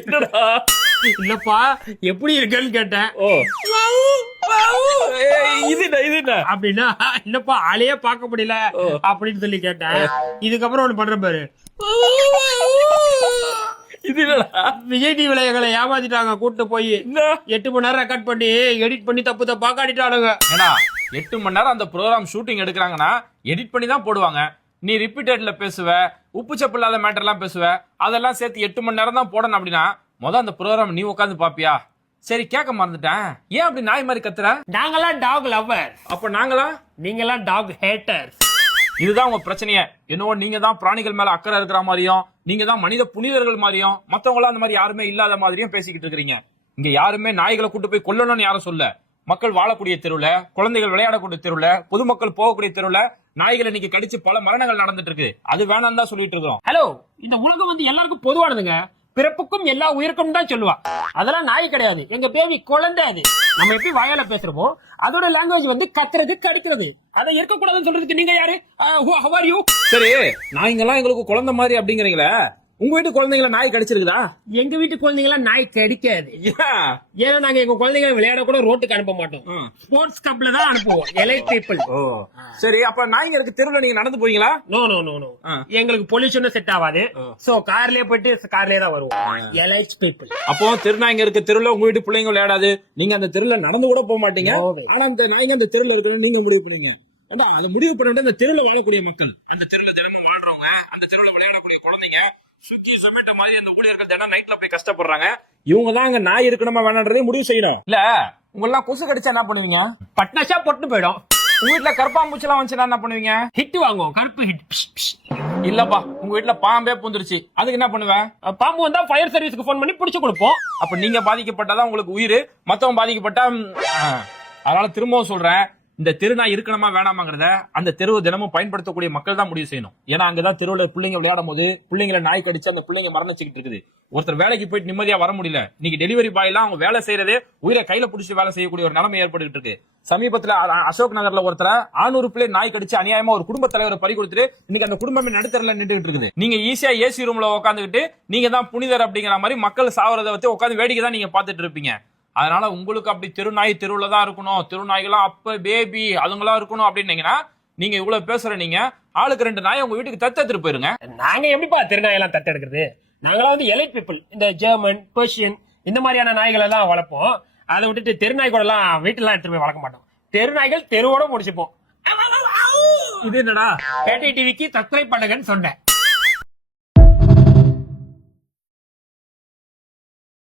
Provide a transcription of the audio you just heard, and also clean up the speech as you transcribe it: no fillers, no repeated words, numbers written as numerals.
என்னடா இல்லப்பா எப்படி இருக்கேன்னு கேட்டேன். இது அப்படின்னா என்னப்பா ஆளையே பார்க்க முடியல அப்படின்னு சொல்லி கேட்டேன். இதுக்கப்புறம் ஒண்ணு பண்ற பாரு. இது என்னடா விஜய் டிவில எங்களை ஏமாத்திட்டாங்க. கூட்டு போய் 8 மணி நேரம் ரெக்கார்ட் பண்ணி எடிட் பண்ணி தப்பா காட்டிட்டானுங்க. ஏன்னா 8 மணி நேரம் அந்த ப்ரோக்ராம் ஷூட்டிங் எடுக்கிறாங்கன்னா எடிட் பண்ணி தான் போடுவாங்க. நீ ரிப்பீட்டட்ல பேசுவ, உப்பு சப்பு இல்லாத மேட்டர் எல்லாம் பேசுவ, அதெல்லாம் சேர்த்து 8 மணி நேரம் தான் போடணும். அப்படின்னா அந்த ப்ரோக்ராம் நீ உட்காந்து பாப்பியா? சரி கேட்க மறந்துட்டேன். ஏன் அப்படி நாய் மாதிரி கத்துற? நாங்கெல்லாம் டாக் லவர். அப்ப நாங்களா? நீங்கெல்லாம் டாக் ஹேட்டர். இதுதான் உங்க பிரச்சனையே. என்னவோ நீங்க தான் பிராணிகள் மேல அக்கறை இருக்கிற மாதிரியும், நீங்க தான் மனித புனிதர்கள் மாதிரியும், மத்தவங்களாம் அந்த மாதிரி யாருமே இல்லாத மாதிரியும் பேசிக்கிட்டு இருக்கீங்க. இங்க யாருமே நாய்களை கூட்டு போய் கொல்லணும்னு யாரும் சொல்ல. மக்கள் வாழக்கூடிய தெருவுல, குழந்தைகள் விளையாடக்கூடிய தெருவுல, பொதுமக்கள் போகக்கூடிய தெருவுல நாய்களை இன்னைக்கு கடிச்சு பல மரணங்கள் நடந்துட்டு இருக்கு. அது வேணாம் தான் சொல்லிட்டு இருக்கோம். ஹலோ, இந்த உலகம் வந்து எல்லாருக்கும் பொதுவானதுங்க. பிறப்புக்கும் எல்லா உயிருக்கும் தான் சொல்லுவா. அதெல்லாம் நாய் கிடையாது. எங்க பேபி குழந்தை. அது நம்ம எப்படி வாயால பேசுறோமோ அதோட லாங்குவேஜ் வந்து கத்துறது கடுக்கிறது. அதை இருக்கக்கூடாதுன்னு சொல்றதுக்கு நீங்க யாரு? How are you? சரி, நாய்ங்கெல்லாம் எங்களுக்கு குழந்தை மாதிரி அப்படிங்கிறீங்களே, உங்க வீட்டு குழந்தைங்களை நாய் கடிச்சிருக்குதா? எங்க வீட்டு குழந்தைங்களா நாய் கடிக்காது. ஏன்னா நாங்க எங்க குழந்தைங்களை விளையாட கூட ரோட்டுக்கு அனுப்ப மாட்டோம். ஸ்போர்ட்ஸ் கிளப்ல தான் அனுப்புவோம். Elite people. சரி, அப்ப நாய்ங்க இருக்கு தெருவுல நீங்க நடந்து போவீங்களா? No no no no. எங்களுக்கு பொல்யூஷன் செட் ஆகாது. சோ கார்லயே போயிட்டு கார்லயே தான் வருவோம். Elite people. அப்போ தெருநாய்ங்க இருக்கு தெருவுல உங்க வீட்டு பிள்ளைங்க விளையாடாது, நீங்க அந்த தெருவுல நடந்து கூட போக மாட்டீங்க. ஆனா அந்த நாய்ங்க அந்த தெருவுல இருக்கணும் நீங்க முடிவு பண்ணீங்க. அதை முடிவு பண்ணிட்டு அந்த தெருவுல வாழக்கூடிய மக்கள், அந்த தெருவுல தினமும் வாழ்றவங்க, அந்த தெருவுல விளையாடக்கூடிய குழந்தைங்க, சுக்கி சொமேட்டோ மாதிரி அந்த ஊழியர்கள் தினம் நைட்ல போய் கஷ்டப்படுறாங்க. இவங்க தான் அங்க நாய் இருக்கணுமா வேணான்றதே முடிவு செய்யணும். இல்ல உங்க எல்லாம் கொசு கடிச்சா என்ன பண்ணுவீங்க? பட்னாஷா பொட்டு போயிடும். உங்க வீட்டுல கருப்பாம்பூச்சி எல்லாம் வந்துச்சுன்னா என்ன பண்ணுவீங்க? ஹிட் வாங்குவோம். கருப்பு ஹிட். இல்லப்பா, உங்க வீட்டுல பாம்பே பூந்துருச்சு, அதுக்கு என்ன பண்ணுவேன்? பாம்பு வந்தா ஃபயர் சர்வீஸ்க்கு போன் பண்ணி பிடிச்சு கொடுப்போம். அப்ப நீங்க பாதிக்கப்பட்டாதான் உங்களுக்கு உயிர், மத்தவங்க பாதிக்கப்பட்டா. அதனால திரும்பவும் சொல்றேன், இந்த தெருநாய் இருக்கணுமா வேணாமாங்கிறத அந்த தெருவு தினமும் பயன்படுத்தக்கூடிய மக்கள் தான் முடிவு செய்யணும். ஏன்னா அங்கதான் தெருவுல பிள்ளைங்க விளையாடும் போது பிள்ளைங்களை நாய் கடிச்சு அந்த பிள்ளைங்க மரணிச்சுக்கிட்டு இருக்குது. ஒருத்தர் வேலைக்கு போயிட்டு நிம்மதியா வர முடியல. இன்னைக்கு டெலிவரி பாய் எல்லாம் அவங்க வேலை செய்யறதே உயிரை கையில பிடிச்சி வேலை செய்யக்கூடிய ஒரு நிலைமை ஏற்பட்டு இருக்கு. சமீபத்துல அசோக் நகர்ல ஒருத்தர 600 பிள்ளை நாய் கடிச்சு அநியாயமா ஒரு குடும்ப தலைவரை பறி கொடுத்துட்டு இன்னைக்கு அந்த குடும்பமே நடுத்தரல நின்றுட்டு இருக்குது. நீங்க ஈஸியா ஏசி ரூம்ல உட்காந்துக்கிட்டு நீங்க தான் புனிதர் அப்படிங்கிற மாதிரி மக்கள் சாவறதை வச்சு உட்காந்து வேடிக்கை தான் நீங்க பாத்துட்டு இருப்பீங்க. அதனால உங்களுக்கு அப்படி தெருநாய் தெருவுல தான் இருக்கணும், தெருநாய்களாம் அப்ப பேபி அதுங்களா இருக்கணும் அப்படின்னீங்கன்னா நீங்க இவ்வளவு பேசுற நீங்க ஆளுக்கு 2 நாய் உங்க வீட்டுக்கு தத்தெடுத்துட்டு போயிருங்க. நாங்க எப்படிப்பா தெருநாயெல்லாம் தத்தெடுக்கிறது? நாங்களாம் வந்து எலைட் பீப்புள். இந்த ஜெர்மன், பெர்ஷியன் இந்த மாதிரியான நாய்கள் எல்லாம் வளர்ப்போம். அதை விட்டுட்டு தெருநாய் கூட எல்லாம் வீட்டுல எடுத்துட்டு போய் வளர்க்க மாட்டோம். தெருநாய்கள் தெருவோட முடிச்சுப்போம். இது என்னடா? கேடி டிவிக்கு சப்ஸ்கிரைப் பண்ணுங்கன்னு சொன்னேன்.